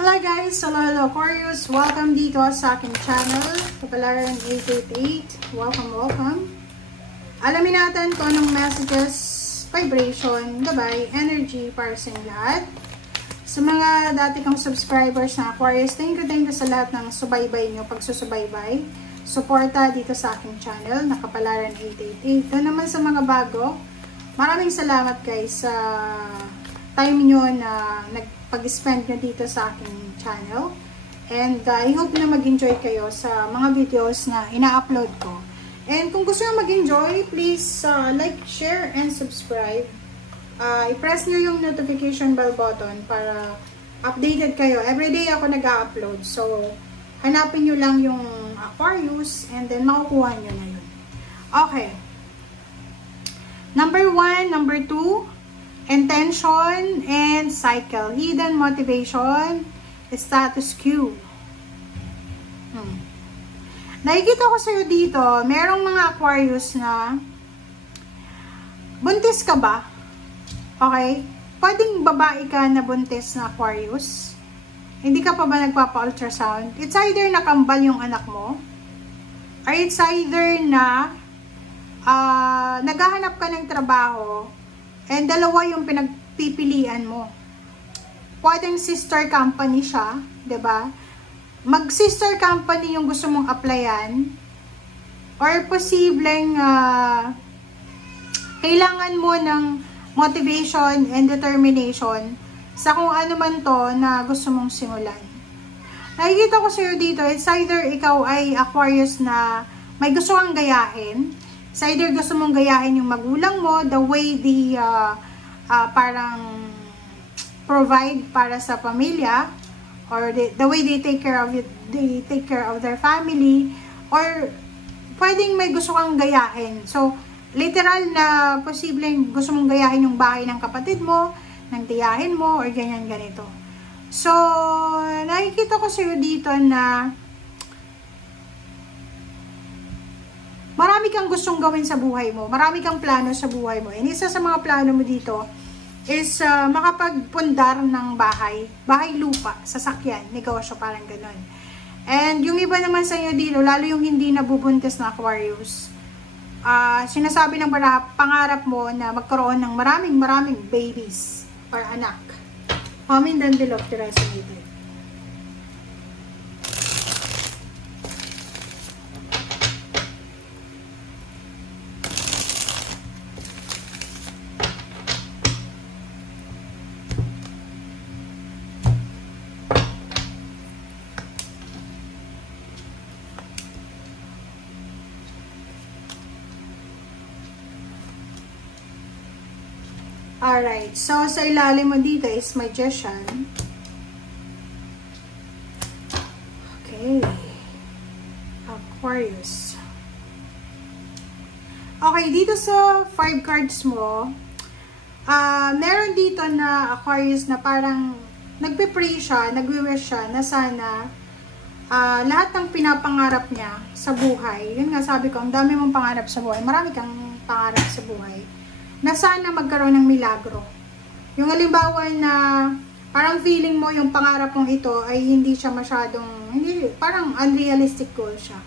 Hello guys! Hello Aquarius! Welcome dito sa aking channel, Kapalaran 888. Welcome! Alamin natin kung anong messages, vibration, gabay, energy para sa inyo lahat. Sa mga dati kong subscribers na Aquarius, thank you sa lahat ng subaybay nyo, pagsusubaybay. Suporta dito sa aking channel, na Kapalaran 888. Doon naman sa mga bago, maraming salamat guys sa time nyo na pag-spend nyo dito sa aking channel. And I hope na mag-enjoy kayo sa mga videos na ina-upload ko. And kung gusto nyo mag-enjoy, please like, share, and subscribe. I-press nyo yung notification bell button para updated kayo. Everyday ako nag-upload. So, hanapin nyo lang yung Aquarius and then makukuha nyo na yun. Okay. Number 1, number 2. Intention and cycle. Hidden motivation, status quo. Nakikita ko sa'yo dito, merong mga Aquarius na buntis ka ba? Okay? Pwedeng babae ka na buntis na Aquarius. Hindi ka pa ba nagpapa-ultrasound? It's either nakambal yung anak mo, or it's either na naghahanap ka ng trabaho and dalawa yung pinagpipilian mo. Pwedeng sister company siya, 'di ba? Mag-sister company yung gusto mong applyan, or posibleng kailangan mo ng motivation and determination sa kung ano man to na gusto mong simulan. Nakikita ko sa'yo dito, it's either ikaw ay Aquarius na may gusto kang gayahin. It's either gusto mong gayahin yung magulang mo, the way they parang provide para sa pamilya, or the way they take care of it, they take care of their family, or pwedeng may gusto kang gayahin. So, literal na posibleng gusto mong gayahin yung bahay ng kapatid mo, ng tiyahin mo, or ganyan ganito. So, nakikita ko sa'yo dito na marami kang gustong gawin sa buhay mo. Marami kang plano sa buhay mo. And isa sa mga plano mo dito is makapagpundar ng bahay. Bahay lupa, sasakyan, negosyo, parang ganun. And yung iba naman sa inyo dito, lalo yung hindi nabubuntis na Aquarius, sinasabi ng pangarap mo na magkaroon ng maraming babies or anak. Comment down below if you resonated. Alright, so sa ilalim mo dito is Magician. Okay. Aquarius. Okay, dito sa 5 cards mo, meron dito na Aquarius na parang nagpe-pray siya, nagwi-wish siya na sana lahat ng pinapangarap niya sa buhay, yun nga sabi ko, ang dami mong pangarap sa buhay, marami kang pangarap sa buhay, na sana magkaroon ng milagro. Yung halimbawa na parang feeling mo yung pangarap mong ito ay hindi siya masyadong, parang unrealistic goal siya.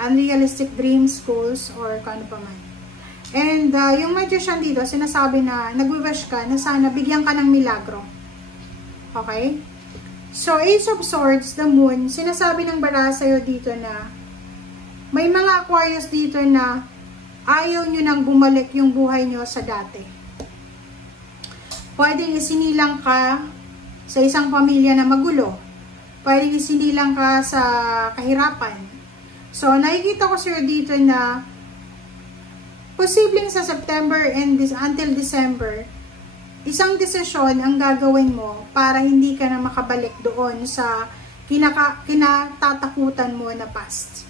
Unrealistic dreams, goals, or kano pa man. And yung Magician dito, sinasabi na nagwi-wish ka na sana bigyan ka ng milagro. Okay? So, Ace of Swords, the Moon, sinasabi ng bara sa'yo dito na may mga Aquarius dito na ayaw nyo nang bumalik yung buhay nyo sa dati. Pwedeng isinilang ka sa isang pamilya na magulo. Pwedeng isinilang ka sa kahirapan. So, nakikita ko sa'yo dito na posibleng sa September and until December, isang desisyon ang gagawin mo para hindi ka na makabalik doon sa kinatatakutan mo na past.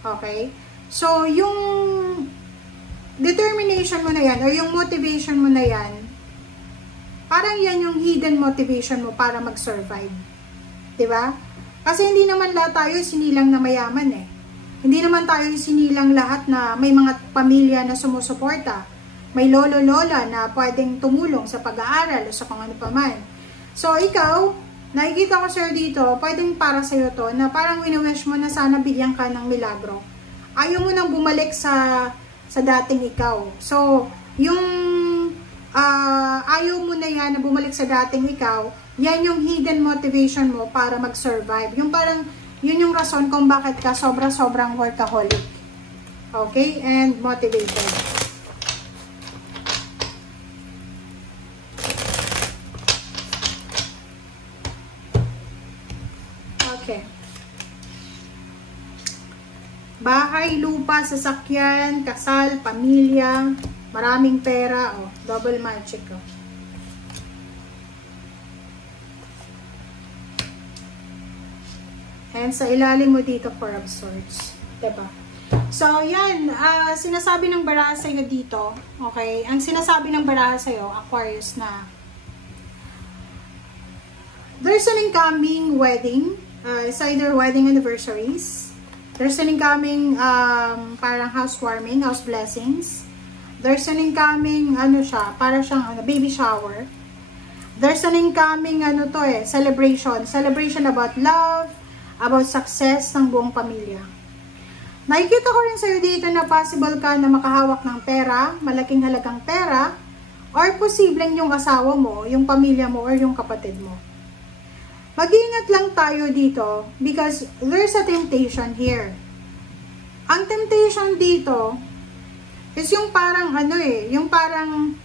Okay? So, yung determination mo na yan, or yung motivation mo na yan, parang yan yung hidden motivation mo para mag-survive. Diba? Kasi hindi naman lahat tayo sinilang na mayaman eh. Hindi naman tayo sinilang lahat na may mga pamilya na sumusuporta. May lolo-lola na pwedeng tumulong sa pag-aaral o sa kung ano pa man. So, ikaw, nakikita ko sir dito, pwedeng para sa'yo to, na parang wini-wish mo na sana bigyan ka ng milagro. Ayaw mo nang bumalik sa dating ikaw. So, yung ayaw mo na yan na bumalik sa dating ikaw, yan yung hidden motivation mo para mag-survive. Yung parang, yun yung rason kung bakit ka sobrang workaholic. Okay? And motivated. Okay. Bahay, lupa, sasakyan, kasal, pamilya, maraming pera, oh, double magic, oh. And sa ilalim mo dito, Four of Swords. Diba? So, yan, sinasabi ng baraha sa'yo dito, okay, ang sinasabi ng baraha sa'yo, Aquarius, na there's an incoming wedding, it's either wedding anniversaries, there's an incoming parang housewarming, house blessings. There's an incoming, para siyang baby shower. There's an incoming, celebration. Celebration about love, about success ng buong pamilya. Nakikita ko rin sa'yo dito na possible ka na makahawak ng pera, malaking halagang pera, or posibleng yung asawa mo, yung pamilya mo, or yung kapatid mo. Mag-iingat lang tayo dito because there's a temptation here. Ang temptation dito is yung parang yung parang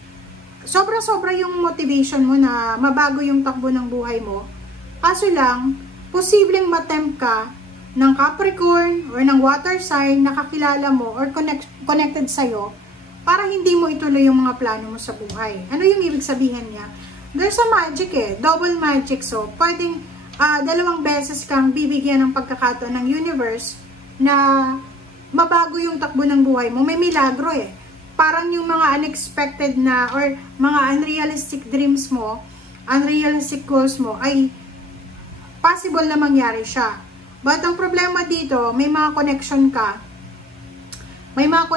sobra-sobra yung motivation mo na mabago yung takbo ng buhay mo. Kaso lang, posibleng matempt ka ng Capricorn or ng water sign na kakilala mo or connected sa'yo para hindi mo ituloy yung mga plano mo sa buhay. Ano yung ibig sabihin niya? There's a magic double magic. So, pwedeng dalawang beses kang bibigyan ng pagkakataon ng universe na mabago yung takbo ng buhay mo. May milagro Parang yung mga unexpected na or mga unrealistic dreams mo, unrealistic goals mo ay possible na mangyari siya. But ang problema dito, may mga connection ka. May mga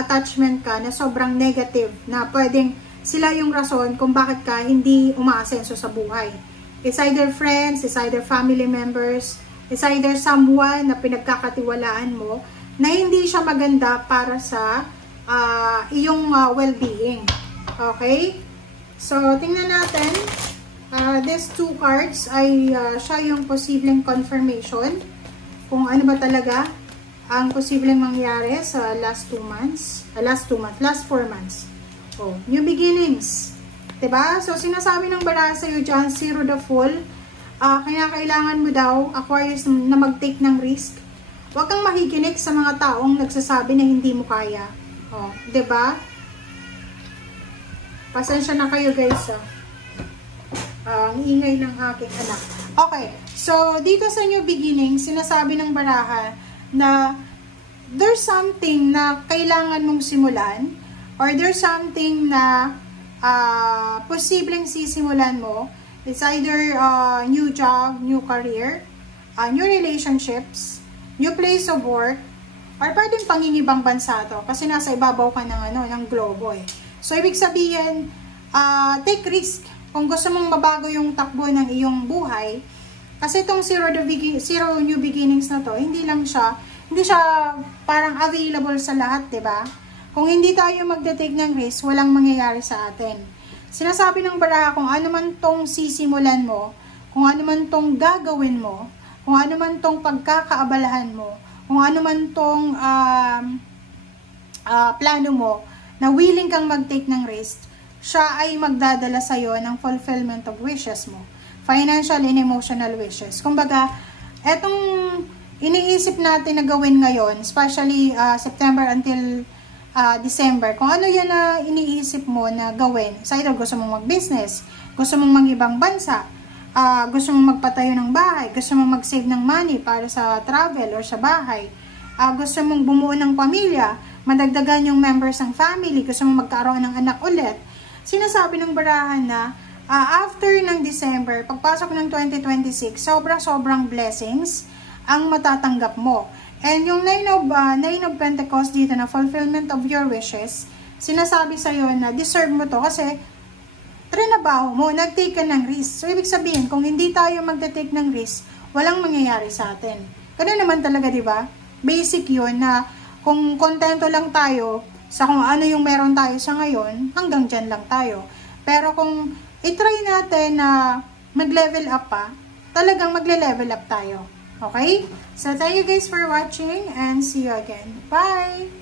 attachment ka na sobrang negative na pwedeng sila yung rason kung bakit ka hindi umaasenso sa buhay. It's either friends, it's either family members, it's either someone na pinagkakatiwalaan mo na hindi siya maganda para sa iyong well-being. Okay? So, tingnan natin. These two cards ay siya yung posibleng confirmation kung ano ba talaga ang posibleng mangyari sa last 4 months. Oh, new beginnings. Diba? So, sinasabi ng baraha sa'yo dyan, Zero the Fool. Kailangan mo daw, Aquarius, na mag-take ng risk. Huwag kang makikinig sa mga taong nagsasabi na hindi mo kaya. Oh, diba? Pasensya na kayo, guys. Ang ingay ng aking anak. Okay. So, dito sa new beginning, sinasabi ng baraha na there's something na kailangan mong simulan or there's something na posibleng sisimulan mo. It's either new job, new career, new relationships, new place of work, or pwedeng pangingibang bansa to kasi nasa ibabaw ka ng globo So, ibig sabihin, take risk. Kung gusto mong mabago yung takbo ng iyong buhay, kasi itong zero new beginnings na to, hindi siya parang available sa lahat, diba? Kung hindi tayo magde-take ng risk, walang mangyayari sa atin. Sinasabi ng baraha kung ano man tong sisimulan mo, kung ano man tong gagawin mo, kung ano man tong pagkakaabalahan mo, kung ano man tong plano mo, na willing kang mag-take ng risk, siya ay magdadala sa'yo ng fulfillment of wishes mo. Financial and emotional wishes. Kumbaga, etong iniisip natin na gawin ngayon, especially September until December, kung ano yan na iniisip mo na gawin, sa either gusto mong mag-business, gusto mong mang-ibang bansa, gusto mong magpatayo ng bahay, gusto mong mag-save ng money para sa travel or sa bahay, gusto mong bumuo ng pamilya, madagdagan yung members ng family, gusto mong magkaroon ng anak ulit, sinasabi ng barahan na after ng December, pagpasok ng 2026, sobrang blessings ang matatanggap mo. And yung Nine of Pentacles dito na fulfillment of your wishes, sinasabi sa'yo na deserve mo to kasi trinabaho mo, nag-take ka ng risk. So, ibig sabihin, kung hindi tayo magte-take ng risk, walang mangyayari sa atin. Ganun naman talaga, di ba? Basic yun na kung kontento lang tayo sa kung ano yung meron tayo sa ngayon, hanggang dyan lang tayo. Pero kung itry natin na mag-level up pa, talagang magle-level up tayo. Okay? So, thank you guys for watching and see you again. Bye!